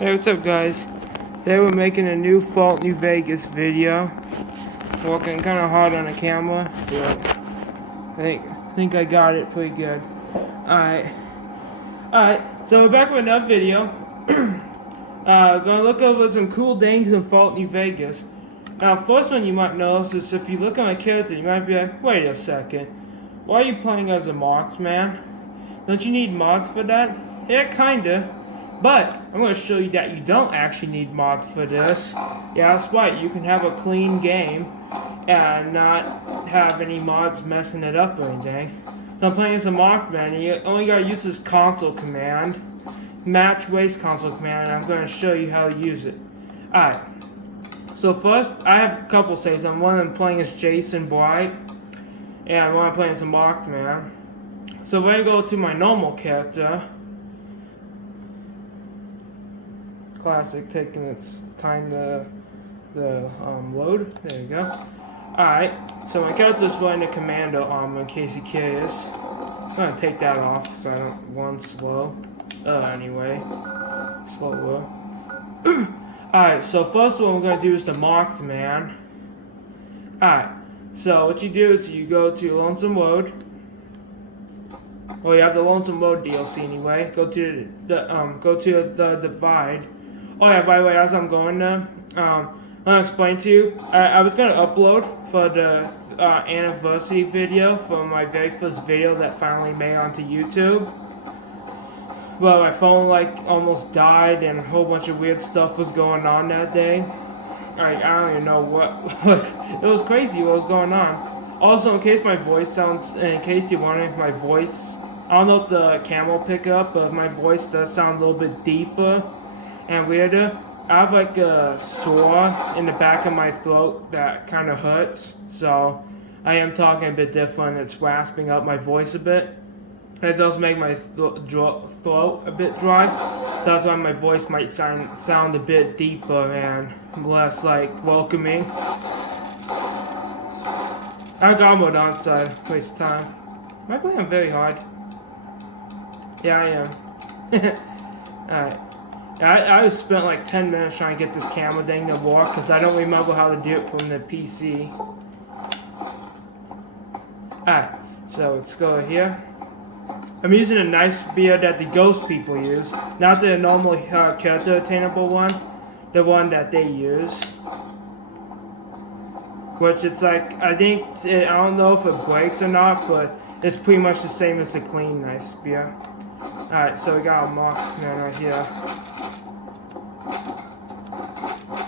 Hey, what's up, guys? Today we're making a new Fallout New Vegas video. Working kind of hard on the camera, but I think I got it pretty good. Alright, so we're back with another video. Gonna look over some cool things in Fallout New Vegas. Now, first one you might notice is if you look at my character, you might be like, wait a second, why are you playing as a marksman? Don't you need mods for that? Yeah, kinda. But I'm going to show you that you don't actually need mods for this. Yeah, that's right. You can have a clean game and not have any mods messing it up or anything. So I'm playing as a marksman, and you only got to use this console command, match race console command, and I'm going to show you how to use it. Alright. So first, I have a couple saves. One I'm playing as Jason Bright, and one I'm playing as a marksman. So when I go to my normal character, classic, taking its time to load. There you go. Alright, so my character's wearing the commando armor in case you're curious. I'm gonna take that off so I don't run slow. Anyway. Slower. Alright, so first one we're gonna do is the marksman. Alright, so what you do is you go to Lonesome Road. Well, you have the Lonesome Road DLC anyway. Go to the Divide. Oh yeah, by the way, as I'm going there, I'm gonna explain to you. I was gonna upload for the anniversary video for my very first video that finally made onto YouTube. Well, my phone almost died and a whole bunch of weird stuff was going on that day. I don't even know what. It was crazy what was going on. Also, in case you're wondering if my voice, I don't know if the camera will pick up, but my voice does sound a little bit deeper and weirder. I have a sore in the back of my throat that kind of hurts, so I am talking a bit different. It's rasping up my voice a bit. It does make my throat a bit dry, so that's why my voice might sound a bit deeper and less welcoming. I got mode on, so waste time. Am I playing very hard? Yeah, I am. Alright. I just spent 10 minutes trying to get this camera thing to work because I don't remember how to do it from the PC. Alright, so let's go here. I'm using a nice beard that the ghost people use, not the normal character attainable one, the one that they use. Which it's I don't know if it breaks or not, but it's pretty much the same as the clean knife spear. Alright, so we got a marksman right here.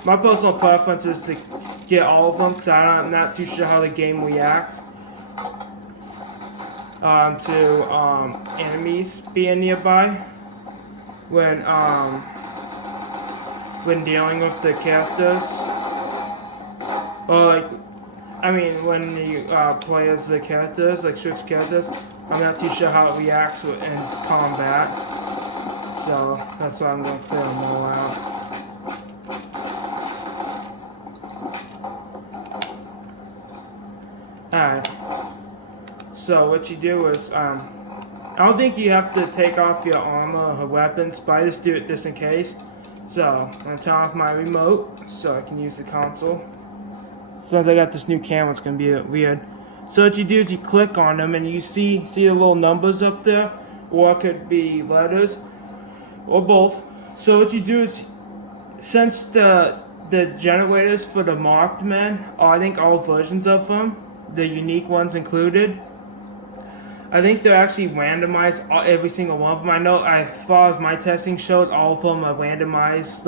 My personal preference is to get all of them because I'm not too sure how the game reacts to enemies being nearby when dealing with the characters. Or when you play as the characters, switch characters. I'm not too sure how it reacts in combat, so that's why I'm going to clear them all out. Alright, so what you do is, I don't think you have to take off your armor or weapons, but I just do it just in case. So, I'm going to turn off my remote so I can use the console. Since I got this new camera, it's going to be a bit weird. So what you do is you click on them and you see the little numbers up there, or it could be letters, or both. So what you do is, since the generators for the marksmen are, I think, all versions of them, the unique ones included, I think they're actually randomized, every single one of them. I know, as far as my testing showed, all of them are randomized,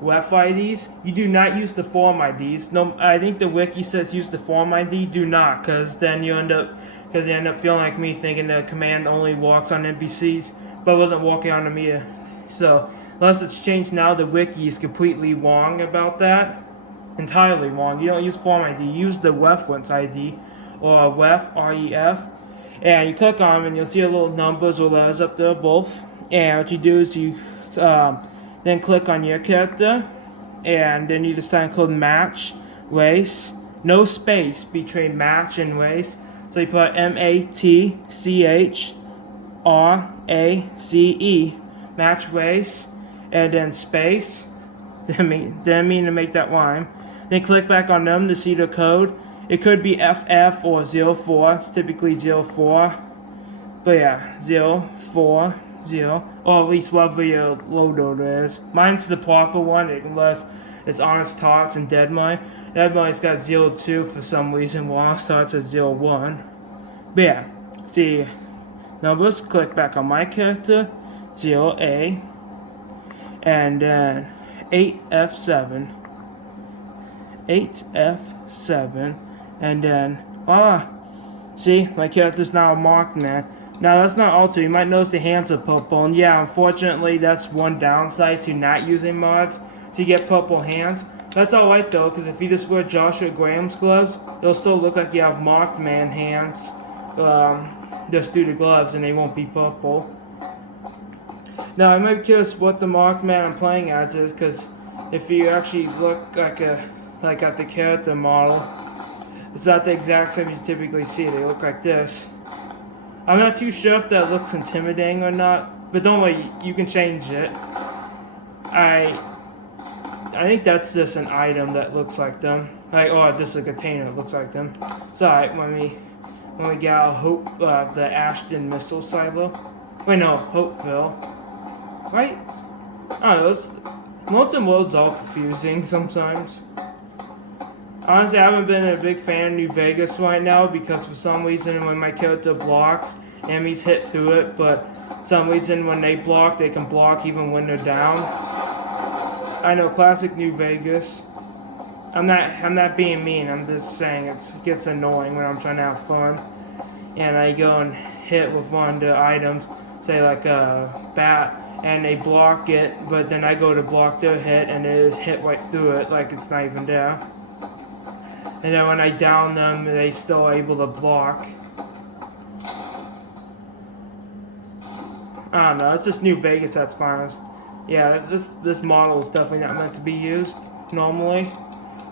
ref IDs. You do not use the form IDs. No, I think the wiki says use the form ID. Do not, because then you end up feeling like me, thinking the command only works on NPCs, but it wasn't working on them either. So unless it's changed now, the wiki is completely wrong about that. Entirely wrong. You don't use form ID. You use the reference ID or ref, REF, and you click on them and you'll see a little numbers or letters up there, both. And what you do is you then click on your character, and then you decide to code match race, no space between match and race. So you put MATCHRACE, match race, and then space. Didn't mean to make that rhyme. Then click back on them to see the code. It could be FF or 04. It's typically 04. But yeah, 040. Or at least whatever your loader is. Mine's the proper one, unless it's Honest Tots and Deadmine. Deadmine's got 02 for some reason, while Honest Tots is 01. But yeah, see numbers, click back on my character, 0A, and then 8F7. 8F7, and then, see, my character's now a marked man. Now that's not altered. You might notice the hands are purple, and yeah, unfortunately that's one downside to not using mods, to get purple hands. That's alright though, because if you just wear Joshua Graham's gloves, it'll still look like you have marked man hands, just through the gloves, and they won't be purple. Now I might be curious what the marked man I'm playing as is, because if you actually look like at the character model, it's not the exact same you typically see. They look like this. I'm not too sure if that looks intimidating or not, but don't worry, you can change it. I think that's just an item that looks like them, or just a container that looks like them. It's alright when we get out Hope, the Ashton missile silo. Wait, no, Hopeville, right? I don't know. Modes and worlds are confusing sometimes. Honestly, I haven't been a big fan of New Vegas right now because for some reason when my character blocks, enemies hit through it, but for some reason when they block, they can block even when they're down. I know, classic New Vegas. I'm not being mean, I'm just saying it gets annoying when I'm trying to have fun. And I go and hit with one of the items, say like a bat, and they block it, but then I go to block their hit and it is hit right through it like it's not even there. And then when I down them, they still able to block. I don't know, it's just New Vegas that's finest. Yeah, this model is definitely not meant to be used normally.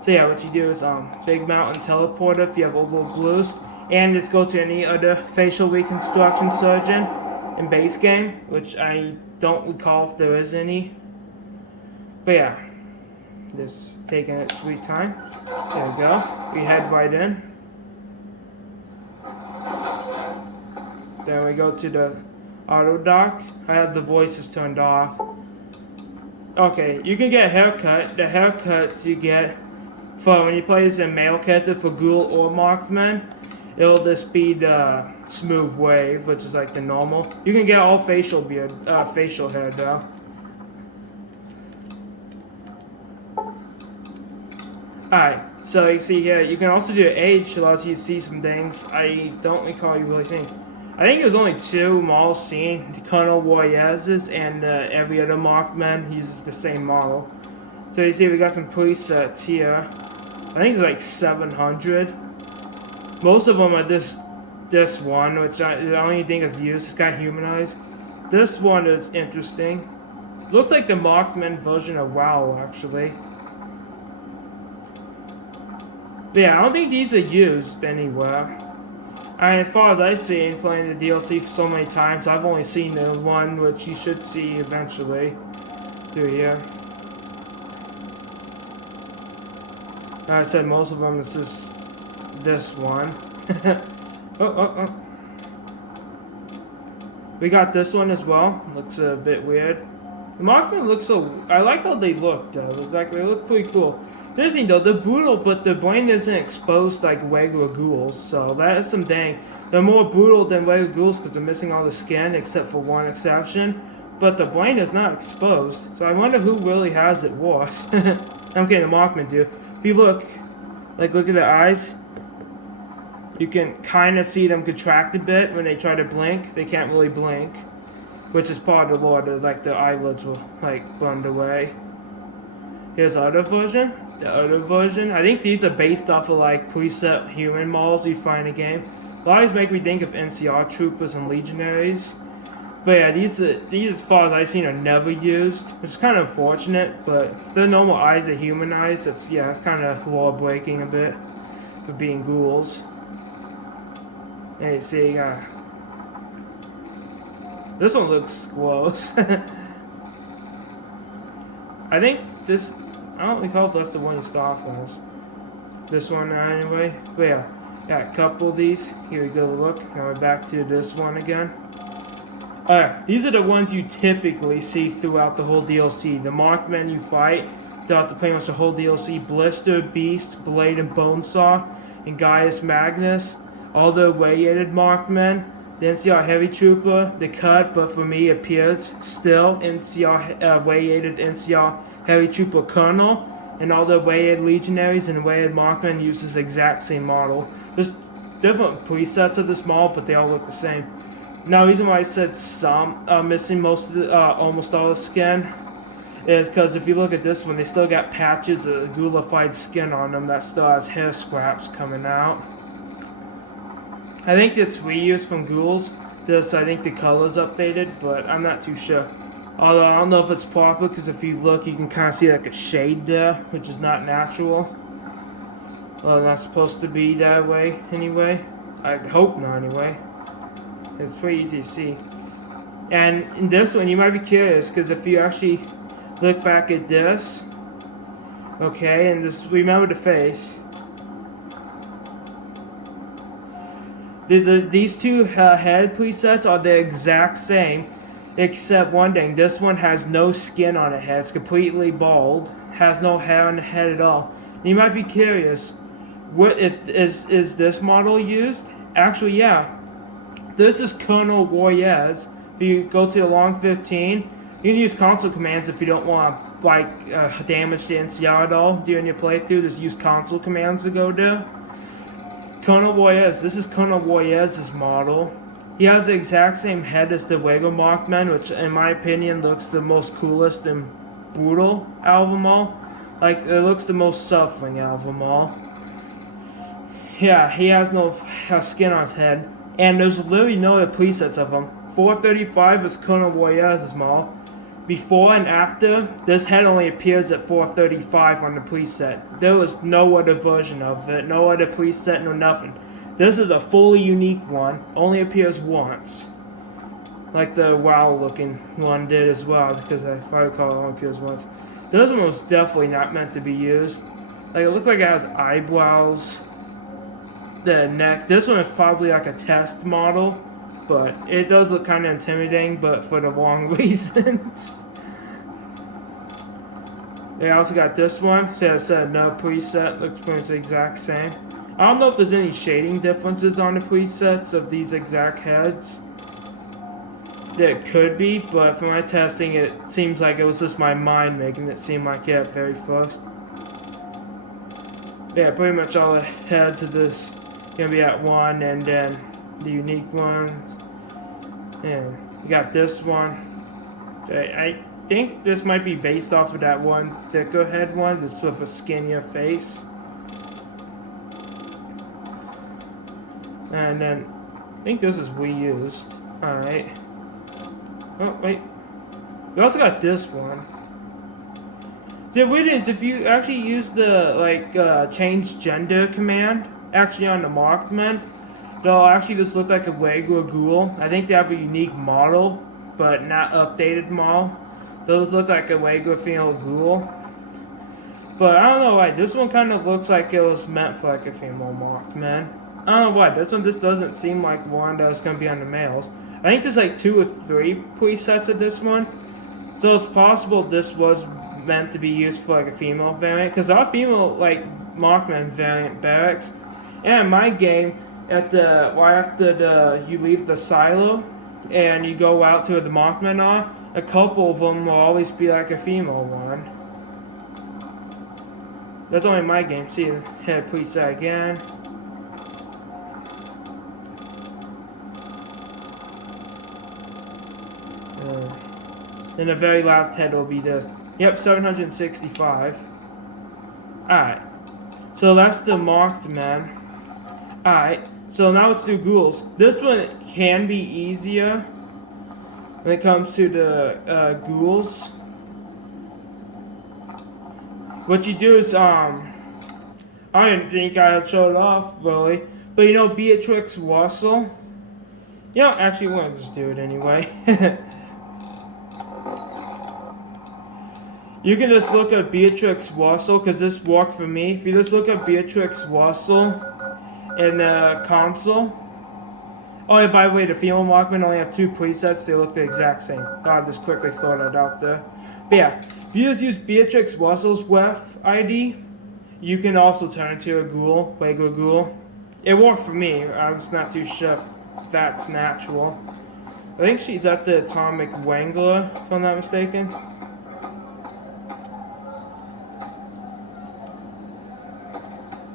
So yeah, what you do is Big Mountain Teleporter if you have Oval Blues, and just go to any other facial reconstruction surgeon in base game, which I don't recall if there is any. But yeah, just taking its sweet time. There we go. We head right in. Then we go to the auto dock. I have the voices turned off. Okay, you can get a haircut. The haircuts you get for when you play as a male character for ghoul or marksman, it'll just be the smooth wave, which is like the normal. You can get all facial hair though. Alright, so you see here, you can also do age, allows you to see some things. I don't recall you really seeing. I think there's only two models seen, the Colonel Royez's and every other markman uses the same model. So you see we got some presets here. I think it's like 700. Most of them are this one, which I don't even think is used. It's got humanized. This one is interesting. Looks like the markman version of WoW actually. But yeah, I don't think these are used anywhere. And as far as I see in playing the DLC for so many times, I've only seen the one which you should see eventually through here. Like I said, most of them is just this one. Oh. We got this one as well. Looks a bit weird. The Markman looks so... I like how they look though. Exactly, they look pretty cool. This thing though, they're brutal, but the brain isn't exposed like regular ghouls, so that is some dang. They're more brutal than regular ghouls because they're missing all the skin, except for one exception. But the brain is not exposed, so I wonder who really has it worse. I'm kidding, the Markman do. If you look at the eyes, you can kind of see them contract a bit when they try to blink. They can't really blink, which is part of the lore. Like the eyelids will burned away. Here's the other version. The other version. I think these are based off of preset human models you find in the game. A lot of these make me think of NCR troopers and legionaries. But yeah, these as far as I've seen are never used, which is kind of unfortunate. But if their normal eyes are humanized, it's kind of law breaking a bit for being ghouls. And you see, this one looks gross. I think this, I don't recall if that's the one you start from this one anyway. But yeah, got a couple of these. Here we go, look. Now we're back to this one again. Alright, these are the ones you typically see throughout the whole DLC. The Markmen you fight throughout the pretty much the whole DLC. Blister, Beast, Blade, and Bonesaw, and Gaius Magnus. All the way-aided Markmen. The NCR Heavy Trooper, the cut, but for me appears still NCR way-aided NCR Heavy Trooper Colonel, and all the way-aided Legionaries and way-aided Markmen use this exact same model. There's different presets of this model, but they all look the same. Now, the reason why I said some missing most of the, almost all the skin is because if you look at this one, they still got patches of ghoulified skin on them that still has hair scraps coming out. I think it's reused from ghouls. This, I think the color's updated, but I'm not too sure. Although I don't know if it's proper, because if you look, you can kind of see like a shade there, which is not natural. Well, not supposed to be that way anyway. I hope not anyway. It's pretty easy to see. And in this one, you might be curious, because if you actually look back at this, okay, and just remember the face. These two head presets are the exact same, except one thing. This one has no skin on the head. It's completely bald. Has no hair on the head at all. And you might be curious, what if is this model used? Actually, yeah. This is Colonel Warriors. If you go to the long 15, you can use console commands if you don't want to like damage the NCR at all during your playthrough. Just use console commands to go there. Colonel Warriors. This is Colonel Warriors' model. He has the exact same head as the regular Markman, which in my opinion looks the most coolest and brutal out of them all. Like, it looks the most suffering out of them all. Yeah, he has no skin on his head. And there's literally no other presets of him. 435 is Colonel Warriors' model. Before and after, this head only appears at 435 on the preset. There was no other version of it, no other preset, no nothing. This is a fully unique one, only appears once. Like the WoW looking one did as well, because if I recall, it only appears once. This one was definitely not meant to be used. Like, it looks like it has eyebrows, the neck. This one is probably like a test model. But it does look kind of intimidating, but for the wrong reasons. They also got this one. So I said no preset. Looks pretty much the exact same. I don't know if there's any shading differences on the presets of these exact heads. There could be, but for my testing, it seems like it was just my mind making it seem like it at very first. Yeah, pretty much all the heads of this gonna be at 1, and then the unique ones. And you got this one. I think this might be based off of that one thicker head one, just with a skinnier face. And then I think this is reused. Alright. Oh, wait. We also got this one. The weird is if you actually use the change gender command actually on the Markmen, they'll actually just look like a regular ghoul. I think they have a unique model, but not updated model. Those look like a regular female ghoul. But I don't know why. This one kind of looks like it was meant for like a female Markman. I don't know why. This one just doesn't seem like one that's going to be on the males. I think there's like 2 or 3 presets of this one. So it's possible this was meant to be used for like a female variant. Because our female Markman variant barracks. And in my game, after you leave the silo and you go out to where the Markmen are, a couple of them will always be like a female one. That's only my game. See, head preset again. Then the very last head will be this. Yep, 765. Alright. So that's the marked men. Alright, so now let's do ghouls. This one can be easier when it comes to the ghouls. What you do is, I didn't think I showed it off, really. But you know, Beatrix Russell? You know, actually, we'll just do it anyway. You can just look at Beatrix Wassel, because this worked for me. If you just look at Beatrix Wassel in the console. Oh, yeah, by the way, the female Walkman only have 2 presets. They look the exact same. God, just quickly throw that out there. But yeah, if you just use Beatrix Wassel's WEF ID, you can also turn into a ghoul, regular ghoul. It worked for me. I was not too sure if that's natural. I think she's at the Atomic Wrangler, if I'm not mistaken.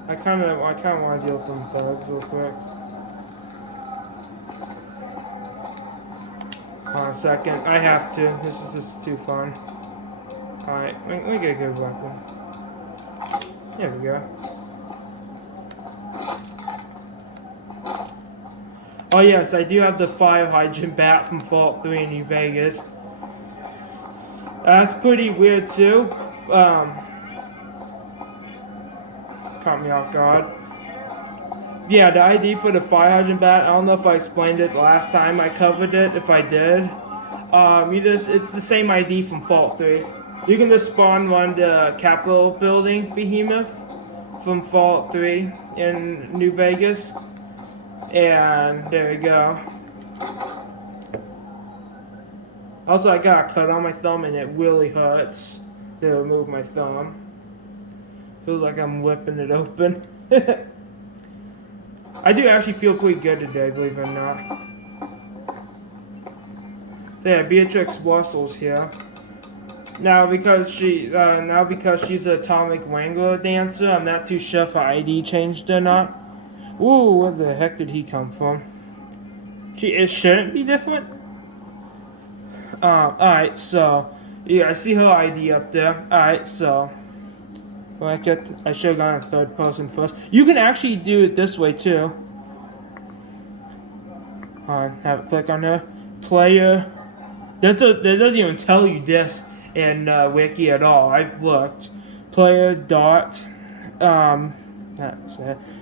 I kind of want to deal with them thugs real quick. Hold on a second. I have to. This is just too fun. Alright, let me get a good weapon. There we go. Oh yes, I do have the fire hydrant bat from Fallout 3 in New Vegas. That's pretty weird too. Caught me off guard. Yeah, the ID for the fire hydrant bat, I don't know if I explained it last time I covered it. If I did, it's the same ID from Fallout 3. You can just spawn run the Capitol building behemoth from Fallout 3 in New Vegas. And there we go. Also, I got a cut on my thumb and it really hurts to remove my thumb. Feels like I'm whipping it open. I do actually feel pretty good today, believe it or not. So yeah, Beatrix Wassel's here. Now because she's an Atomic Wrangler dancer, I'm not too sure if her ID changed or not. Ooh, where the heck did he come from? It shouldn't be different. Alright, so yeah, I see her ID up there. Alright, so I should have gone in third person first. You can actually do it this way too. Have it click on her. Player. That doesn't even tell you this in Wiki at all. I've looked. Player dot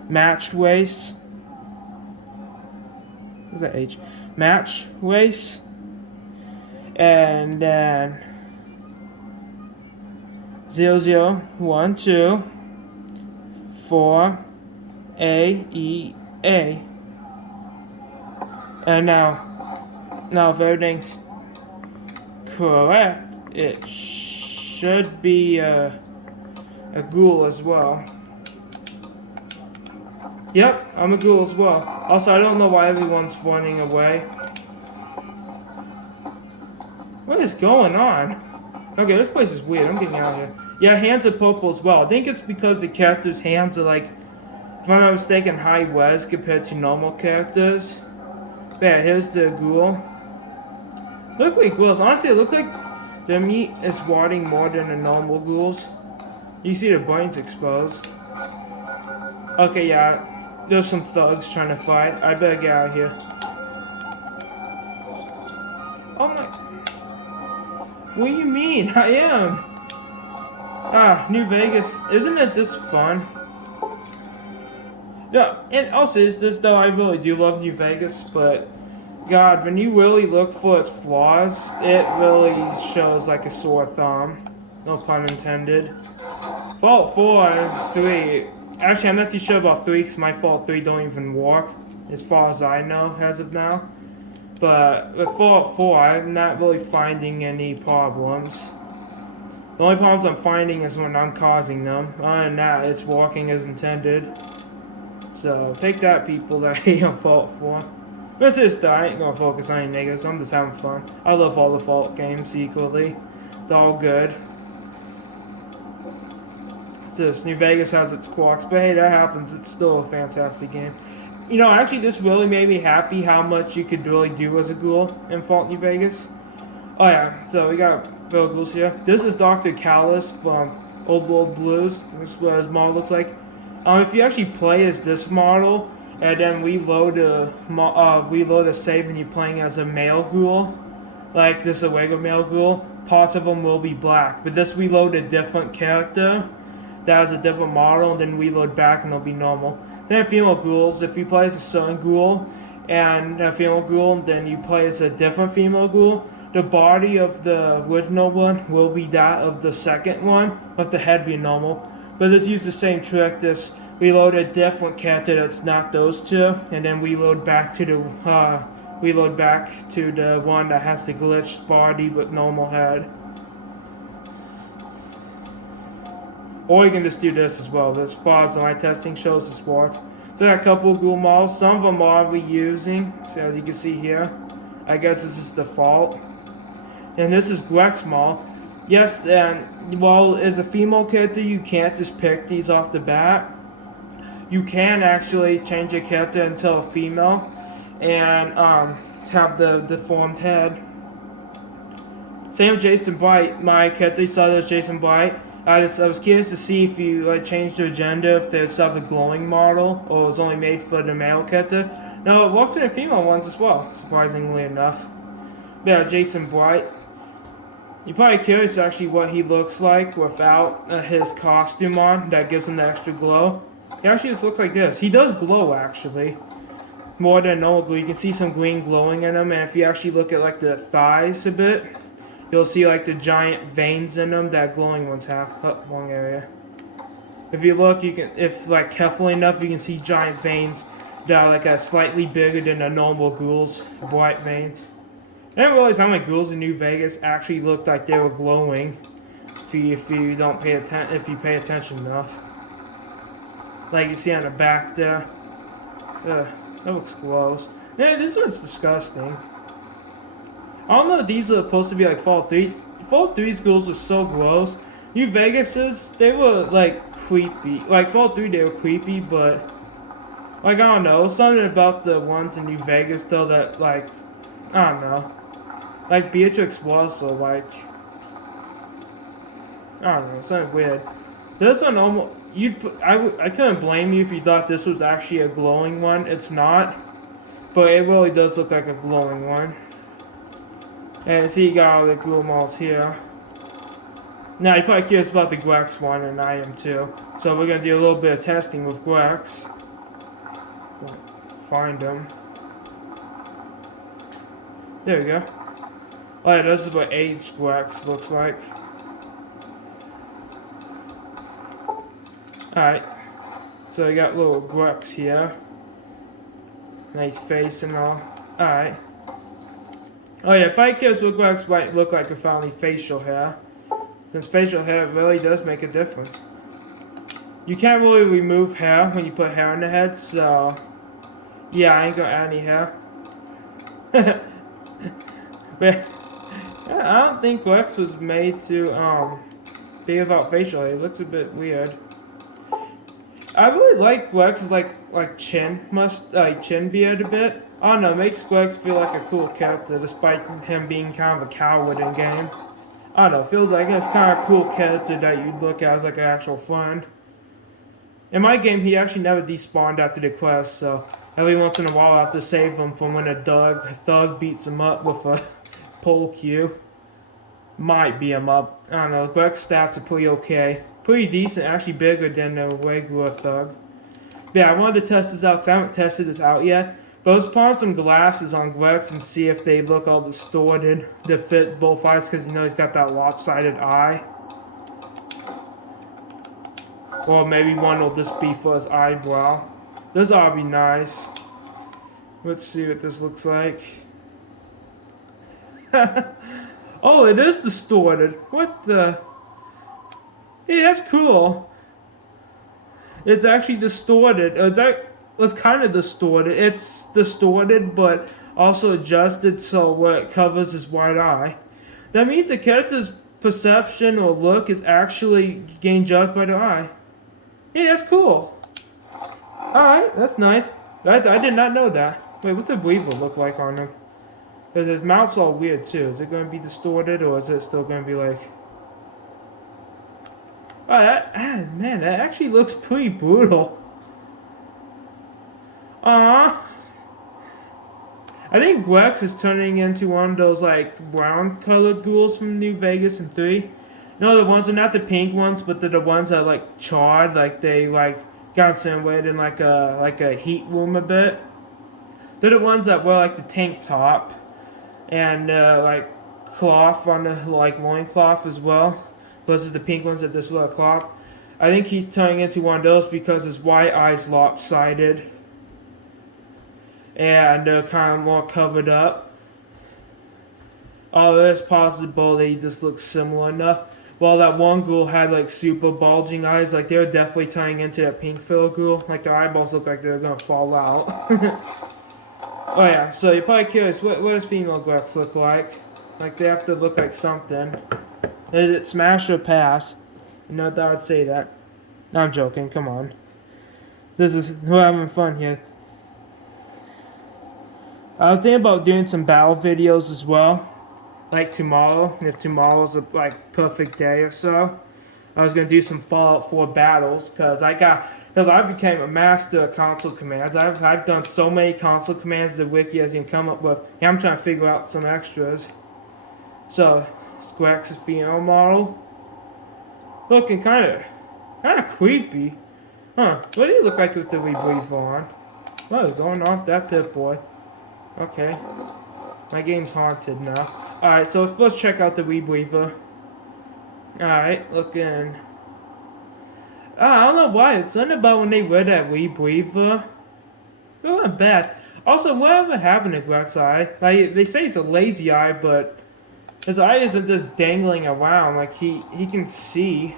match race. What's that H? Match race. And then 0012 4 AEA. And now if everything's correct, it should be a ghoul as well. Yep, I'm a ghoul as well. Also, I don't know why everyone's running away. What is going on? Okay, this place is weird. I'm getting out of here. Yeah, hands are purple as well. I think it's because the characters' hands are like, if I'm not mistaken, high res compared to normal characters. But yeah, here's the ghoul. Look like ghouls. Honestly, it looks like their meat is rotting more than the normal ghouls. You see the brains exposed. Okay, yeah. There's some thugs trying to fight. I better get out of here. Oh my... What do you mean? I am. New Vegas. Isn't it this fun? Yeah, and also is this though, I really do love New Vegas, but God, when you really look for its flaws, it really shows like a sore thumb. No pun intended. Fallout 4 and 3. Actually, I'm not too sure about 3 because my Fallout 3 don't even work, as far as I know, as of now. But with Fallout 4, I'm not really finding any problems. The only problems I'm finding is when I'm causing them. Other than that, it's working as intended. So, take that, people that hate on Fallout 4. But it's just, I ain't gonna focus on any negatives, I'm just having fun. I love all the Fallout games equally. They're all good. It's just, New Vegas has its quirks, but hey, that happens. It's still a fantastic game. You know, actually, this really made me happy how much you could really do as a ghoul in Fallout New Vegas. Oh yeah, so we got fellow ghouls here. This is Dr. Callus from Old World Blues. This is what his model looks like. If you actually play as this model, and then reload a save and you're playing as a male ghoul, like this is a regular male ghoul, parts of them will be black. But this reload a different character that has a different model, and then reload back and it'll be normal. Then female ghouls, if you play as a certain ghoul and a female ghoul, then you play as a different female ghoul, the body of the original one will be that of the second one, with the head be normal. But let's use the same trick. This we load a different character that's not those two, and then we load back to the one that has the glitched body but normal head. Or you can just do this as well. As far as my testing shows, this works. There are a couple of ghoul models. Some of them are reusing. So as you can see here, I guess this is default. And this is Greg's model. Yes, and while as a female character, you can't just pick these off the bat. You can actually change your character into a female and have the deformed head. Same with Jason Bright. My character saw this Jason Bright. I was curious to see if you changed the gender, if there's a glowing model, or it was only made for the male character. No, it works in the female ones as well, surprisingly enough. Yeah, Jason Bright. You're probably curious actually what he looks like without his costume on. That gives him the extra glow. He actually just looks like this. He does glow actually, more than normal glow. You can see some green glowing in him, and if you actually look at like the thighs a bit, you'll see like the giant veins in them that glowing ones have. Oh, wrong area. If you look, you can, if like careful enough, you can see giant veins that are like slightly bigger than the normal ghouls, bright veins. I didn't realize how many ghouls in New Vegas actually looked like they were glowing. If you don't pay attention, if you pay attention enough, like you see on the back there. That looks gross. Yeah, this one's disgusting. I don't know if these are supposed to be like Fallout 3. Fallout 3's ghouls are so gross. New Vegas's, they were like creepy. Like Fallout 3, they were creepy, but like I don't know, something about the ones in New Vegas though that like I don't know. Like Beatrix was so like I don't know, something weird. This one almost I couldn't blame you if you thought this was actually a glowing one. It's not, but it really does look like a glowing one. And see, you got all the ghoul models here. Now, you're probably curious about the Grex one, and I am too. So we're going to do a little bit of testing with Grex. Find them. There we go. Oh yeah, this is what aged Grex looks like. Alright. So you got little Grex here. Nice face and all. Alright. Oh yeah, bike kids look like a finally facial hair. Since facial hair really does make a difference. You can't really remove hair when you put hair on the head, so yeah, I ain't gonna add any hair. But I don't think Lex was made to be about facial hair. It looks a bit weird. I really like Lex's chin beard a bit. I don't know, it makes Lex feel like a cool character despite him being kind of a coward in game. I don't know, it feels like it's kind of a cool character that you'd look at as like an actual friend. In my game, he actually never despawned after the quest, so every once in a while I have to save him from when a thug beats him up with a pole cue. Might beat him up. I don't know, Greg's stats are pretty okay. Pretty decent, actually bigger than the regular thug. But yeah, I wanted to test this out because I haven't tested this out yet. But I was putting some glasses on Greg's and see if they look all distorted to fit both eyes because you know he's got that lopsided eye. Or maybe one will just be for his eyebrow. This ought to be nice. Let's see what this looks like. Oh, it is distorted. What the? Hey, that's cool. It's actually distorted. It's kind of distorted. It's distorted, but also adjusted so it covers his white eye. That means the character's perception or look is actually being judged by the eye. Hey, that's cool. Alright, that's nice. I did not know that. Wait, what's a breather look like on him? Because his mouth's all weird too. Is it going to be distorted or is it still going to be like... Oh, man, that actually looks pretty brutal. I think Grex is turning into one of those like brown colored ghouls from New Vegas and 3. No, the ones are not the pink ones, but they're the ones that are like charred, like they like got incinerated in like a heat room a bit. They're the ones that wear like the tank top and like cloth on the like loincloth as well, versus the pink ones at this little cloth. I think he's turning into one of those because his white eye's lopsided. And they're kind of more covered up. Oh, there's possible they just look similar enough. Well, that one ghoul had like super bulging eyes, like they were definitely turning into that pink fill ghoul. Like their eyeballs look like they're gonna fall out. Oh yeah, so you're probably curious, what does female Grex look like? Like they have to look like something. Is it smash or pass? You know that I would say that. No, I'm joking, come on. We're having fun here. I was thinking about doing some battle videos as well. Like tomorrow, if tomorrow's a like perfect day or so. I was gonna do some Fallout 4 battles because I became a master of console commands. I've done so many console commands the wiki has even come up with. Yeah, I'm trying to figure out some extras. So, Squax's female model. Looking kinda creepy. Huh, what do you look like with the rebreather on? Oh, going off that Pip-Boy. Okay. My game's haunted now. Alright, so let's first check out the rebreather. Alright, looking. I don't know why. It's something about when they wear that rebreather. It wasn't bad. Also, whatever happened to Greg's eye? Like, they say it's a lazy eye, but his eye isn't just dangling around. Like, he can see.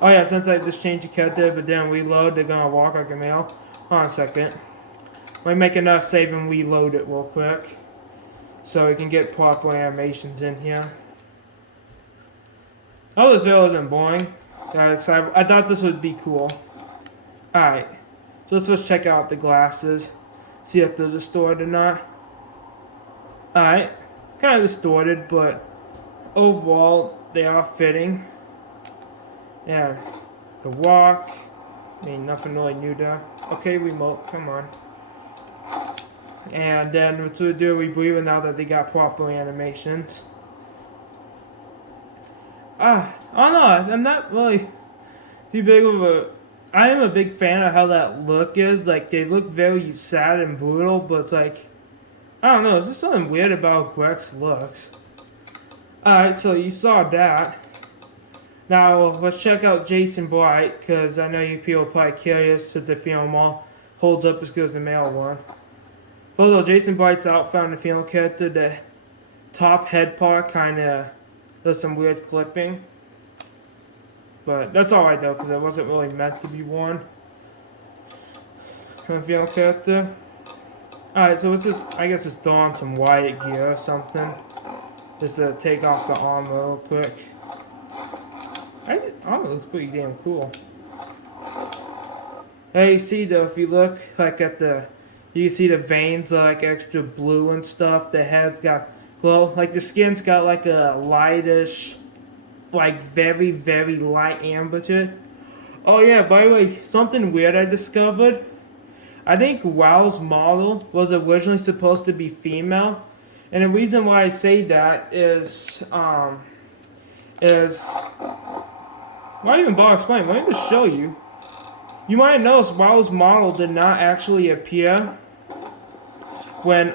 Oh yeah, since I just changed the character, but then reload, they're gonna walk like a male. Hold on a second. Let me make another save and reload it real quick. So we can get proper animations in here. Oh, this video isn't boring. I thought this would be cool. Alright. So let's just check out the glasses. See if they're distorted or not. Alright. Kind of distorted, but overall, they are fitting. Yeah. The walk. I mean, nothing really new there. Okay, remote, come on. And then what we do, we breathe now that they got proper animations. I don't know, I'm not really too big of a... I am a big fan of how that look is. Like, they look very sad and brutal, but it's like... I don't know, there's just something weird about how Grex looks. Alright, so you saw that. Now, let's check out Jason Bright, because I know you people are probably curious if the female model holds up as good as the male one. Although Jason Bright's outfit on the female character, the top head part kind of does some weird clipping. But that's alright though, because it wasn't really meant to be worn on the female character. Alright, so let's just, I guess, just throw on some riot gear or something. Just to take off the armor real quick. Armor looks pretty damn cool. Hey, you see though, if you look like at the... You can see the veins are like extra blue and stuff. The head's got glow. Like the skin's got like a lightish, like very, very light amber to it. Oh yeah, by the way, something weird I discovered. I think WoW's model was originally supposed to be female. And the reason why I say that is, why even bother explaining? Let me just show you. You might have noticed WoW's model did not actually appear when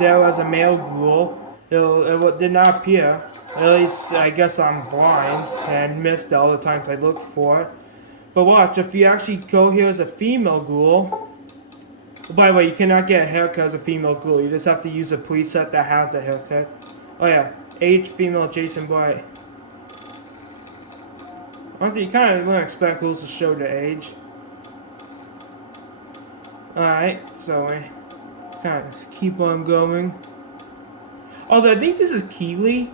there was a male ghoul. It did not appear. At least, I guess I'm blind and missed all the times I looked for it. But watch, if you actually go here as a female ghoul... By the way, you cannot get a haircut as a female ghoul. You just have to use a preset that has the haircut. Oh yeah, age female Jason Bright. Honestly, you kind of wouldn't expect ghouls to show the age. Alright, so we kind of keep on going. Although I think this is Keely.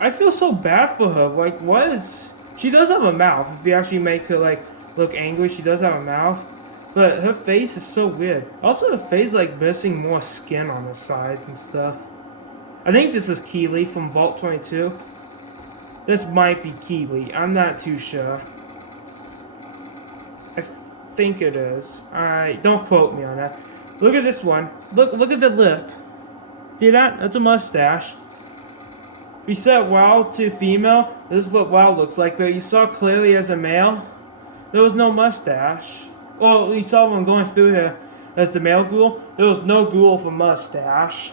I feel so bad for her. Like, what is... She does have a mouth. If you actually make her, like, look angry, she does have a mouth. But her face is so weird. Also, the face is, like, missing more skin on the sides and stuff. I think this is Keely from Vault 22. This might be Keely. I'm not too sure. I think it is. Alright, don't quote me on that. Look at this one. Look at the lip. See that? That's a mustache. If you set WoW to female, this is what WoW looks like. But you saw clearly as a male, there was no mustache. Well, you saw when going through here as the male ghoul, there was no ghoul with a mustache.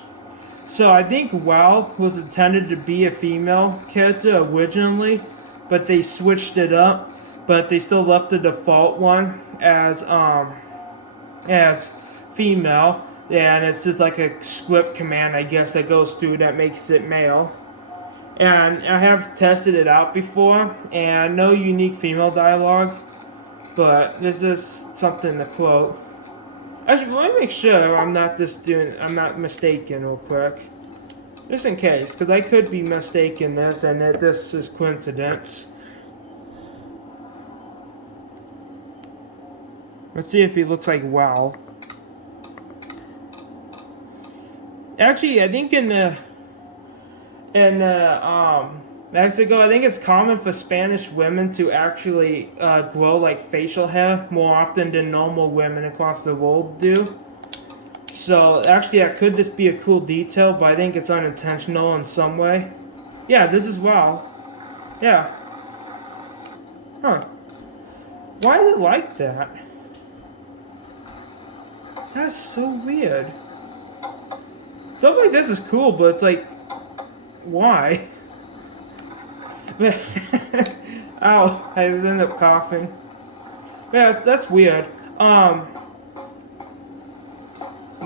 So I think Wow was intended to be a female character originally, but they switched it up. But they still left the default one as female, and it's just like a script command, I guess, that goes through that makes it male. And I have tested it out before, and no unique female dialogue, but there's just something to quote. Actually, let me make sure I'm not mistaken real quick. Just in case, because I could be mistaken this, and that this is coincidence. Let's see if he looks like Wow. Actually, I think in Mexico, I think it's common for Spanish women to actually grow like facial hair more often than normal women across the world do. So actually, that could just be a cool detail, but I think it's unintentional in some way. Yeah, this is Wow. Yeah. Huh. Why is it like that? That's so weird. Stuff like this is cool, but it's like, why? Ow, I just ended up coughing. Yeah, that's weird. The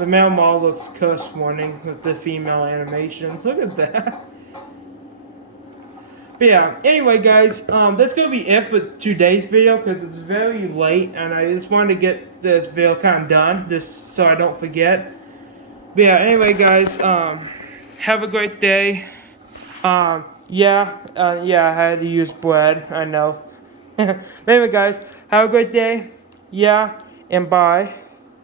male model looks curse warning with the female animations. Look at that. But yeah, anyway guys, that's gonna be it for today's video because it's very late and I just wanted to get this video kind of done just so I don't forget. But yeah, anyway guys, have a great day. Yeah, I had to use bread, I know. Anyway guys, have a great day. Yeah, and bye.